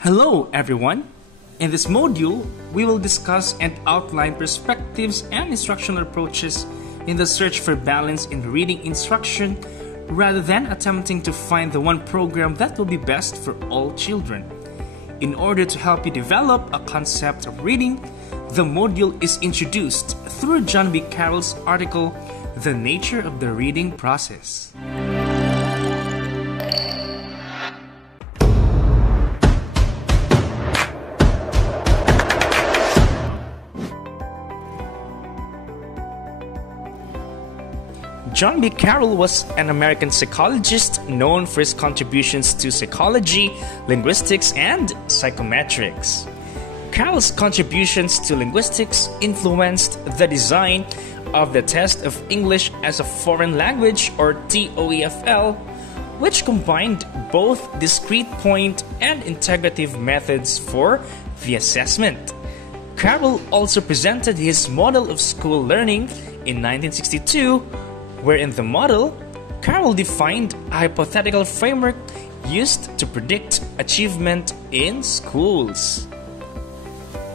Hello everyone! In this module, we will discuss and outline perspectives and instructional approaches in the search for balance in reading instruction rather than attempting to find the one program that will be best for all children. In order to help you develop a concept of reading, the module is introduced through John B. Carroll's article, The Nature of the Reading Process. John B. Carroll was an American psychologist known for his contributions to psychology, linguistics, and psychometrics. Carroll's contributions to linguistics influenced the design of the Test of English as a Foreign Language, or TOEFL, which combined both discrete point and integrative methods for the assessment. Carroll also presented his model of school learning in 1962, where in the model, Carroll defined a hypothetical framework used to predict achievement in schools.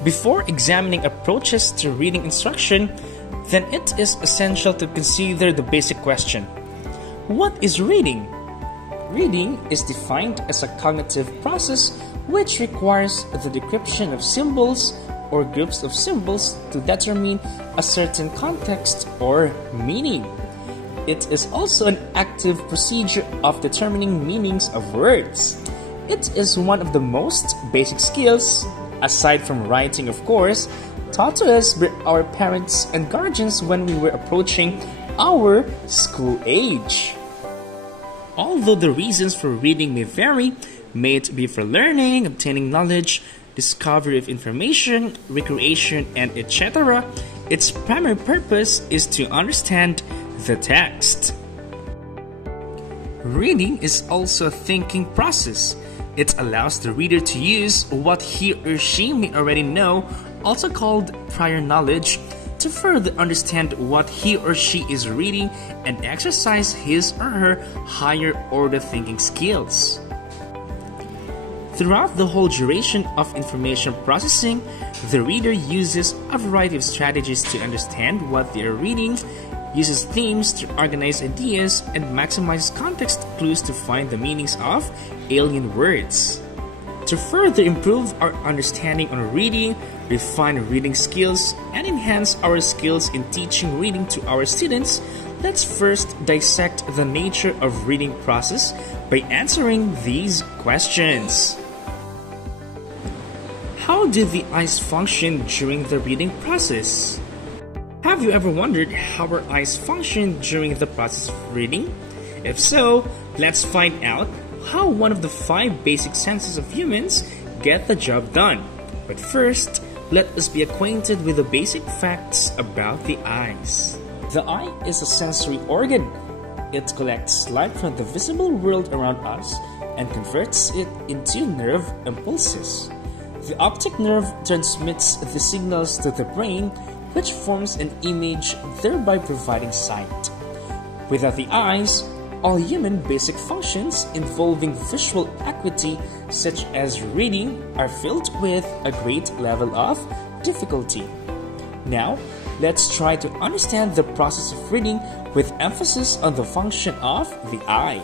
Before examining approaches to reading instruction, then it is essential to consider the basic question: what is reading? Reading is defined as a cognitive process which requires the decryption of symbols or groups of symbols to determine a certain context or meaning. It is also an active procedure of determining meanings of words. It is one of the most basic skills, aside from writing of course, taught to us by our parents and guardians when we were approaching our school age. Although the reasons for reading may vary, may it be for learning, obtaining knowledge, discovery of information, recreation, and etc., its primary purpose is to understand the text. Reading is also a thinking process. It allows the reader to use what he or she may already know, also called prior knowledge, to further understand what he or she is reading and exercise his or her higher order thinking skills. Throughout the whole duration of information processing, the reader uses a variety of strategies to understand what they are reading, uses themes to organize ideas, and maximizes context clues to find the meanings of alien words. To further improve our understanding on reading, refine reading skills, and enhance our skills in teaching reading to our students, let's first dissect the nature of reading process by answering these questions. How do the eyes function during the reading process? Have you ever wondered how our eyes function during the process of reading? If so, let's find out how one of the 5 basic senses of humans get the job done. But first, let us be acquainted with the basic facts about the eyes. The eye is a sensory organ. It collects light from the visible world around us and converts it into nerve impulses. The optic nerve transmits the signals to the brain, which forms an image, thereby providing sight. Without the eyes, all human basic functions involving visual acuity, such as reading, are filled with a great level of difficulty. Now, let's try to understand the process of reading with emphasis on the function of the eye.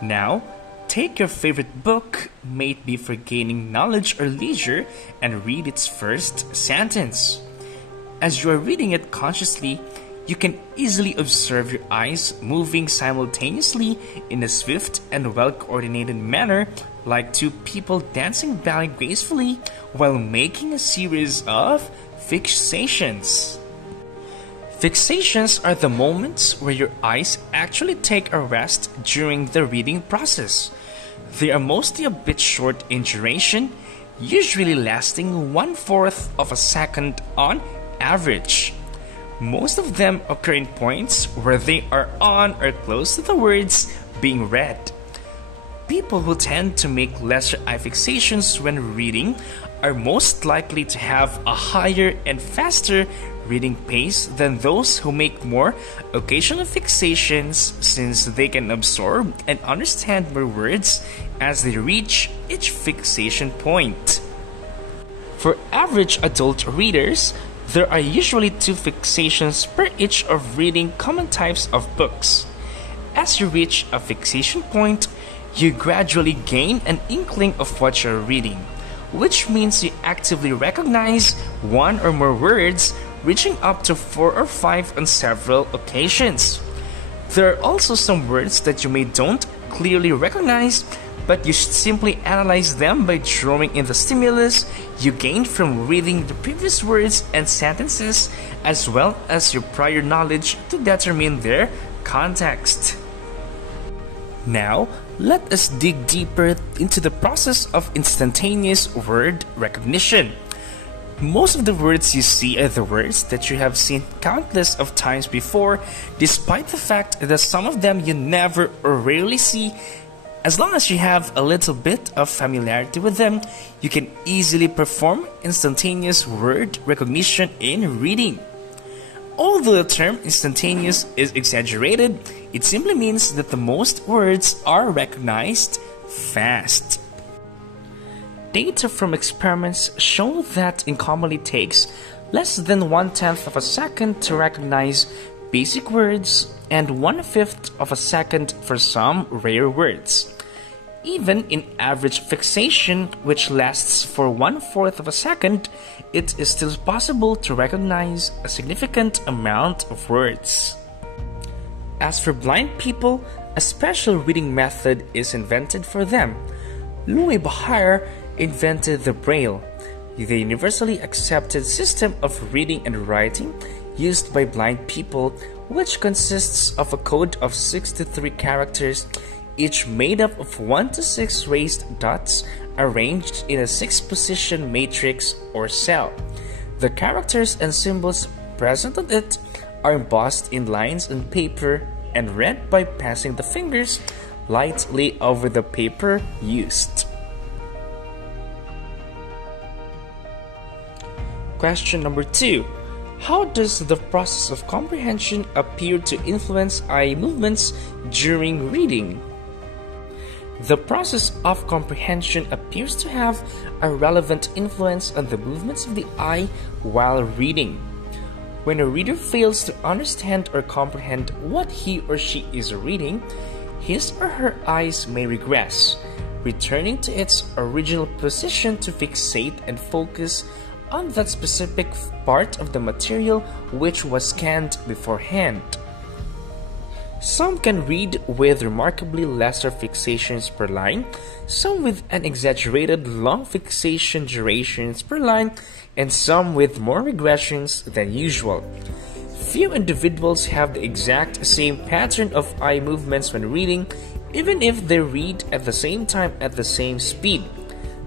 Now, take your favorite book, may it be for gaining knowledge or leisure, and read its first sentence. As you are reading it consciously, you can easily observe your eyes moving simultaneously in a swift and well-coordinated manner, like 2 people dancing ballet gracefully while making a series of fixations. Fixations are the moments where your eyes actually take a rest during the reading process. They are mostly a bit short in duration, usually lasting 1/4 of a second on average. Most of them occur in points where they are on or close to the words being read. People who tend to make lesser eye fixations when reading are most likely to have a higher and faster reading pace than those who make more occasional fixations, since they can absorb and understand more words as they reach each fixation point. For average adult readers, there are usually 2 fixations per each of reading common types of books. As you reach a fixation point, you gradually gain an inkling of what you're reading, which means you actively recognize 1 or more words, reaching up to 4 or 5 on several occasions. There are also some words that you don't clearly recognize, but you should simply analyze them by drawing in the stimulus you gained from reading the previous words and sentences, as well as your prior knowledge to determine their context. Now, let us dig deeper into the process of instantaneous word recognition. Most of the words you see are the words that you have seen countless of times before, despite the fact that some of them you never or rarely see. As long as you have a little bit of familiarity with them, you can easily perform instantaneous word recognition in reading. Although the term instantaneous is exaggerated, it simply means that the most words are recognized fast. Data from experiments show that it commonly takes less than 1/10 of a second to recognize basic words and 1/5 of a second for some rare words. Even in average fixation, which lasts for 1/4 of a second, it is still possible to recognize a significant amount of words. As for blind people, a special reading method is invented for them. Louis Braille invented the Braille, the universally accepted system of reading and writing used by blind people, which consists of a code of 63 characters, each made up of 1 to 6 raised dots arranged in a 6-position matrix or cell. The characters and symbols present on it are embossed in lines on paper and read by passing the fingers lightly over the paper used. Question number 2. How does the process of comprehension appear to influence eye movements during reading? The process of comprehension appears to have a relevant influence on the movements of the eye while reading. When a reader fails to understand or comprehend what he or she is reading, his or her eyes may regress, returning to its original position to fixate and focus on that specific part of the material which was scanned beforehand. Some can read with remarkably lesser fixations per line, some with an exaggerated long fixation durations per line, and some with more regressions than usual. Few individuals have the exact same pattern of eye movements when reading, even if they read at the same time at the same speed.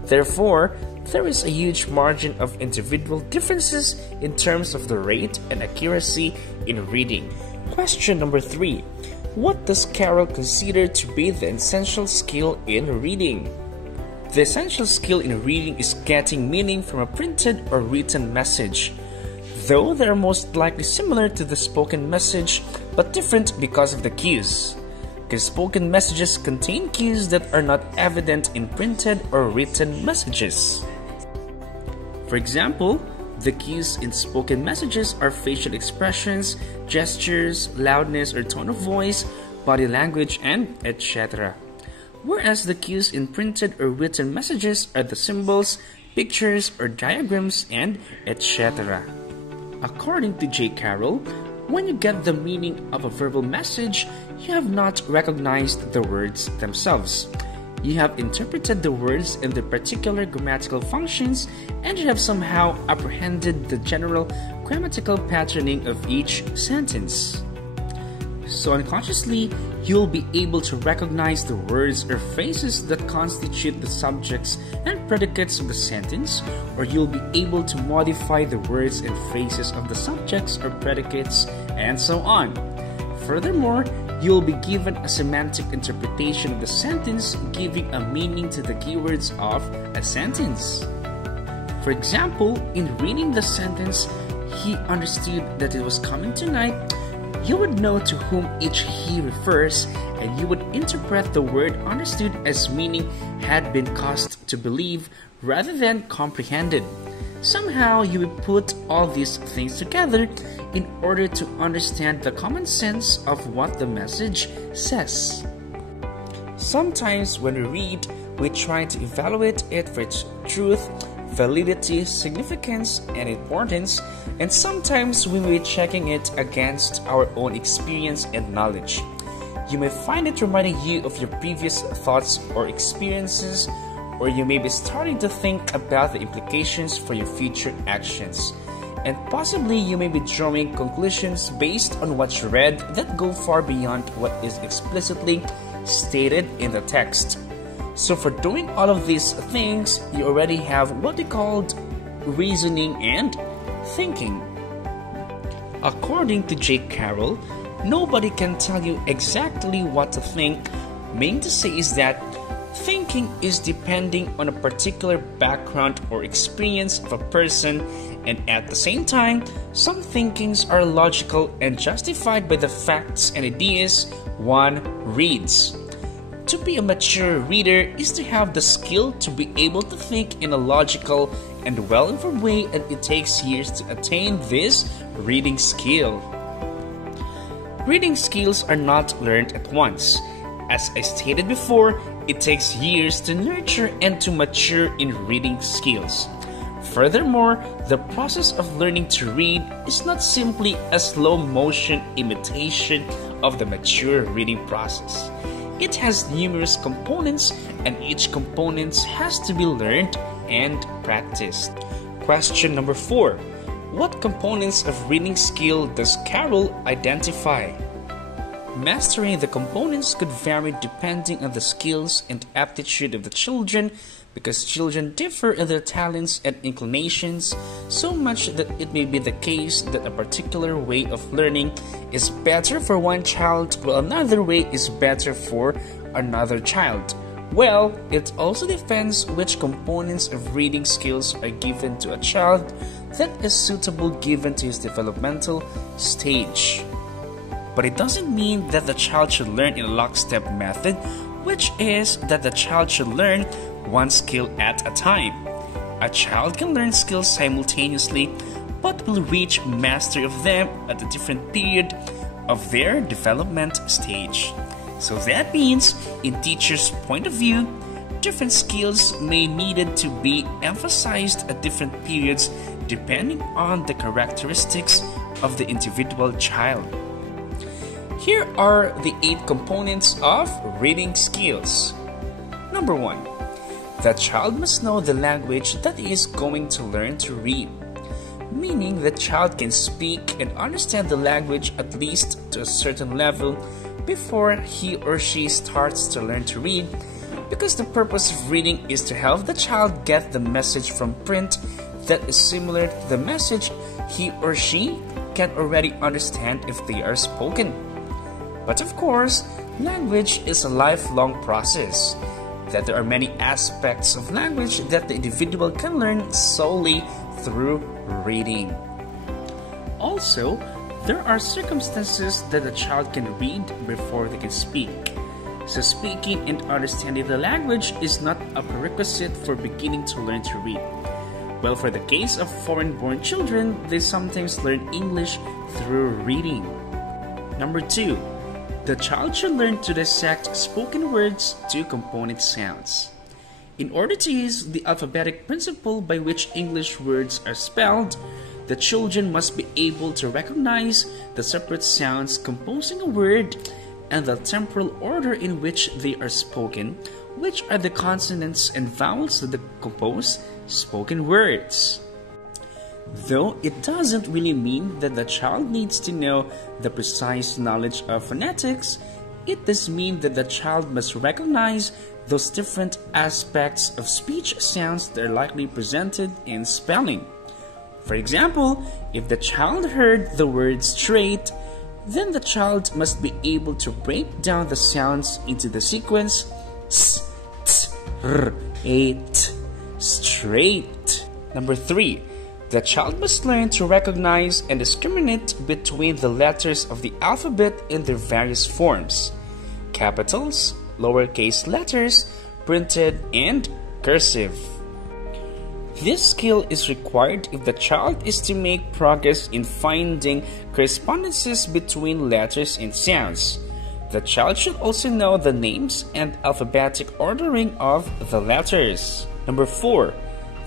Therefore, there is a huge margin of individual differences in terms of the rate and accuracy in reading. Question number 3. What does Carroll consider to be the essential skill in reading? The essential skill in reading is getting meaning from a printed or written message, though they are most likely similar to the spoken message but different because of the cues. Because spoken messages contain cues that are not evident in printed or written messages. For example, the cues in spoken messages are facial expressions, gestures, loudness or tone of voice, body language, and etc. Whereas the cues in printed or written messages are the symbols, pictures or diagrams, and etc. According to J. Carroll, when you get the meaning of a verbal message, you have not recognized the words themselves. You have interpreted the words in their particular grammatical functions, and you have somehow apprehended the general grammatical patterning of each sentence. So unconsciously, you'll be able to recognize the words or phrases that constitute the subjects and predicates of the sentence, or you'll be able to modify the words and phrases of the subjects or predicates, and so on. Furthermore, you'll be given a semantic interpretation of the sentence, giving a meaning to the keywords of a sentence. For example, in reading the sentence, he understood that it was coming tonight, you would know to whom each he refers, and you would interpret the word understood as meaning had been caused to believe rather than comprehended. Somehow you would put all these things together in order to understand the common sense of what the message says. Sometimes when we read, we try to evaluate it for its truth, validity, significance, and importance, and sometimes we may be checking it against our own experience and knowledge. You may find it reminding you of your previous thoughts or experiences, or you may be starting to think about the implications for your future actions. And possibly you may be drawing conclusions based on what you read that go far beyond what is explicitly stated in the text. So for doing all of these things, you already have what they called reasoning and thinking. According to J. Carroll, nobody can tell you exactly what to think, meaning to say is that thinking is depending on a particular background or experience of a person, and at the same time, some thinkings are logical and justified by the facts and ideas one reads. To be a mature reader is to have the skill to be able to think in a logical and well-informed way, and it takes years to attain this reading skill. Reading skills are not learned at once. As I stated before, it takes years to nurture and to mature in reading skills. Furthermore, the process of learning to read is not simply a slow-motion imitation of the mature reading process. It has numerous components, and each component has to be learned and practiced. Question number 4. What components of reading skill does Carroll identify? Mastering the components could vary depending on the skills and aptitude of the children, because children differ in their talents and inclinations so much that it may be the case that a particular way of learning is better for one child while another way is better for another child. Well, it also depends which components of reading skills are given to a child that is suitable given to his developmental stage. But it doesn't mean that the child should learn in a lockstep method, which is that the child should learn one skill at a time. A child can learn skills simultaneously, but will reach mastery of them at a different period of their development stage. So that means, in teachers' point of view, different skills may needed to be emphasized at different periods depending on the characteristics of the individual child. Here are the 8 components of reading skills. Number 1. The child must know the language that he is going to learn to read, meaning the child can speak and understand the language at least to a certain level before he or she starts to learn to read, because the purpose of reading is to help the child get the message from print that is similar to the message he or she can already understand if they are spoken. But of course, language is a lifelong process, that there are many aspects of language that the individual can learn solely through reading. Also, there are circumstances that a child can read before they can speak. So speaking and understanding the language is not a prerequisite for beginning to learn to read. Well, for the case of foreign-born children, they sometimes learn English through reading. Number 2. The child should learn to dissect spoken words to component sounds. In order to use the alphabetic principle by which English words are spelled, the children must be able to recognize the separate sounds composing a word and the temporal order in which they are spoken, which are the consonants and vowels that compose spoken words. Though it doesn't really mean that the child needs to know the precise knowledge of phonetics, it does mean that the child must recognize those different aspects of speech sounds that are likely presented in spelling. For example, if the child heard the word straight, then the child must be able to break down the sounds into the sequence s, t, r, a, t, straight. Number 3. The child must learn to recognize and discriminate between the letters of the alphabet in their various forms: capitals, lowercase letters, printed, and cursive. This skill is required if the child is to make progress in finding correspondences between letters and sounds. The child should also know the names and alphabetic ordering of the letters. Number 4.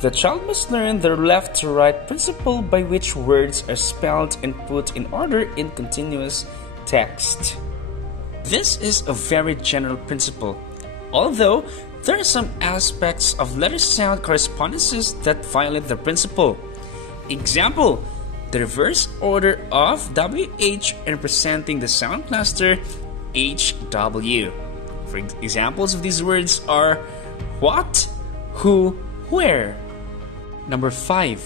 The child must learn the left to right principle, by which words are spelled and put in order in continuous text. This is a very general principle, although there are some aspects of letter-sound correspondences that violate the principle. Example: the reverse order of WH representing the sound cluster HW. For examples of these words are what, who, where. Number 5.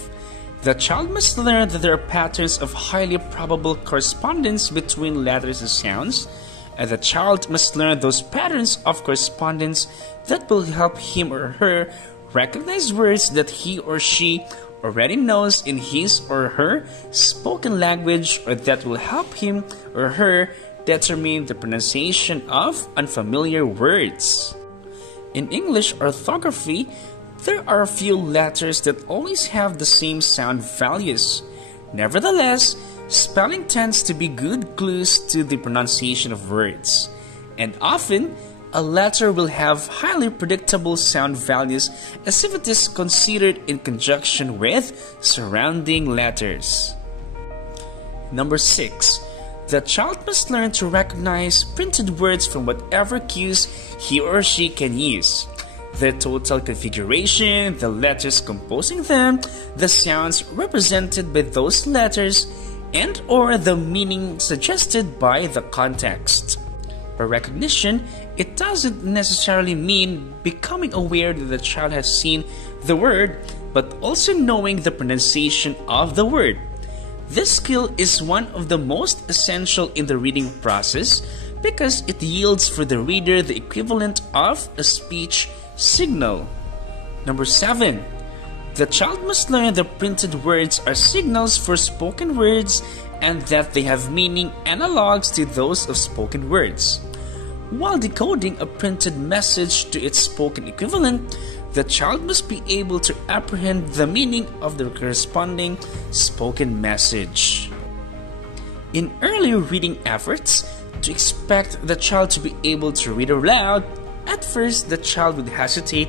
The child must learn that there are patterns of highly probable correspondence between letters and sounds, and the child must learn those patterns of correspondence that will help him or her recognize words that he or she already knows in his or her spoken language, or that will help him or her determine the pronunciation of unfamiliar words. In English orthography, there are a few letters that always have the same sound values. Nevertheless, spelling tends to be good clues to the pronunciation of words, and often a letter will have highly predictable sound values as if it is considered in conjunction with surrounding letters. Number 6. The child must learn to recognize printed words from whatever cues he or she can use: the total configuration, the letters composing them, the sounds represented by those letters, and or the meaning suggested by the context. By recognition, it doesn't necessarily mean becoming aware that the child has seen the word, but also knowing the pronunciation of the word. This skill is one of the most essential in the reading process because it yields for the reader the equivalent of a speech signal. Number 7. The child must learn that printed words are signals for spoken words and that they have meaning analogs to those of spoken words. While decoding a printed message to its spoken equivalent, the child must be able to apprehend the meaning of the corresponding spoken message. In early reading efforts, to expect the child to be able to read aloud, at first the child would hesitate,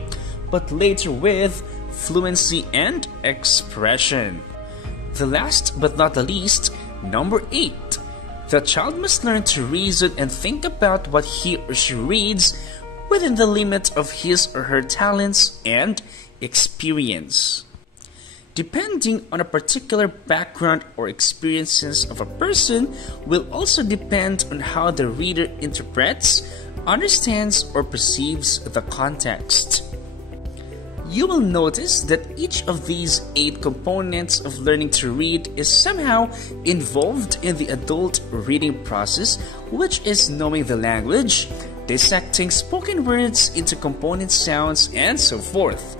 but later with fluency and expression. The last but not the least, number 8. The child must learn to reason and think about what he or she reads within the limit of his or her talents and experience. Depending on a particular background or experiences of a person will also depend on how the reader interprets, understands, or perceives the context. You will notice that each of these 8 components of learning to read is somehow involved in the adult reading process, which is knowing the language, dissecting spoken words into component sounds, and so forth.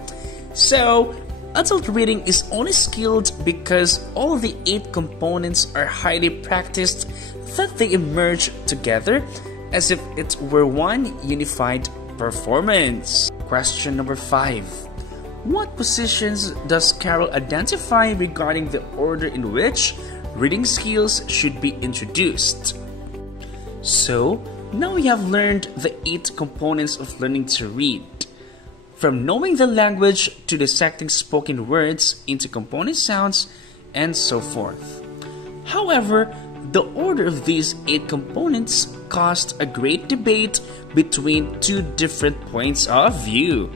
So, adult reading is only skilled because all the 8 components are highly practiced, that they emerge together as if it were one unified performance. Question number 5. What positions does Carol identify regarding the order in which reading skills should be introduced? So, now we have learned the 8 components of learning to read, from knowing the language to dissecting spoken words into component sounds, and so forth. However, the order of these 8 components caused a great debate between 2 different points of view.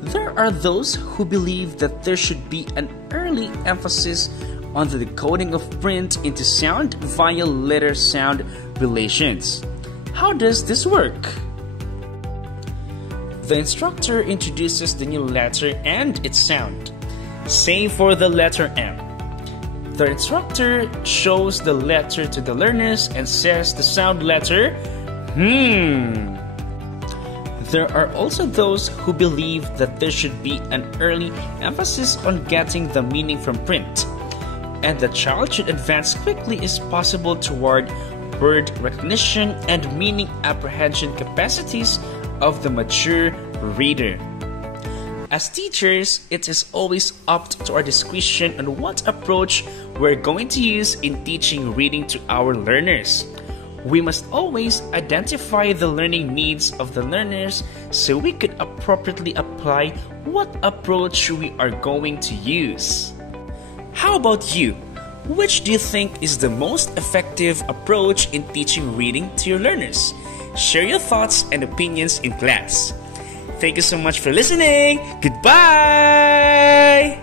There are those who believe that there should be an early emphasis on the decoding of print into sound via letter-sound relations. How does this work? The instructor introduces the new letter and its sound. Say for the letter M. The instructor shows the letter to the learners and says the sound letter, There are also those who believe that there should be an early emphasis on getting the meaning from print, and the child should advance quickly as possible toward word recognition and meaning apprehension capacities of the mature reader. As teachers, it is always up to our discretion on what approach we're going to use in teaching reading to our learners. We must always identify the learning needs of the learners so we could appropriately apply what approach we are going to use. How about you? Which do you think is the most effective approach in teaching reading to your learners? Share your thoughts and opinions in class. Thank you so much for listening. Goodbye!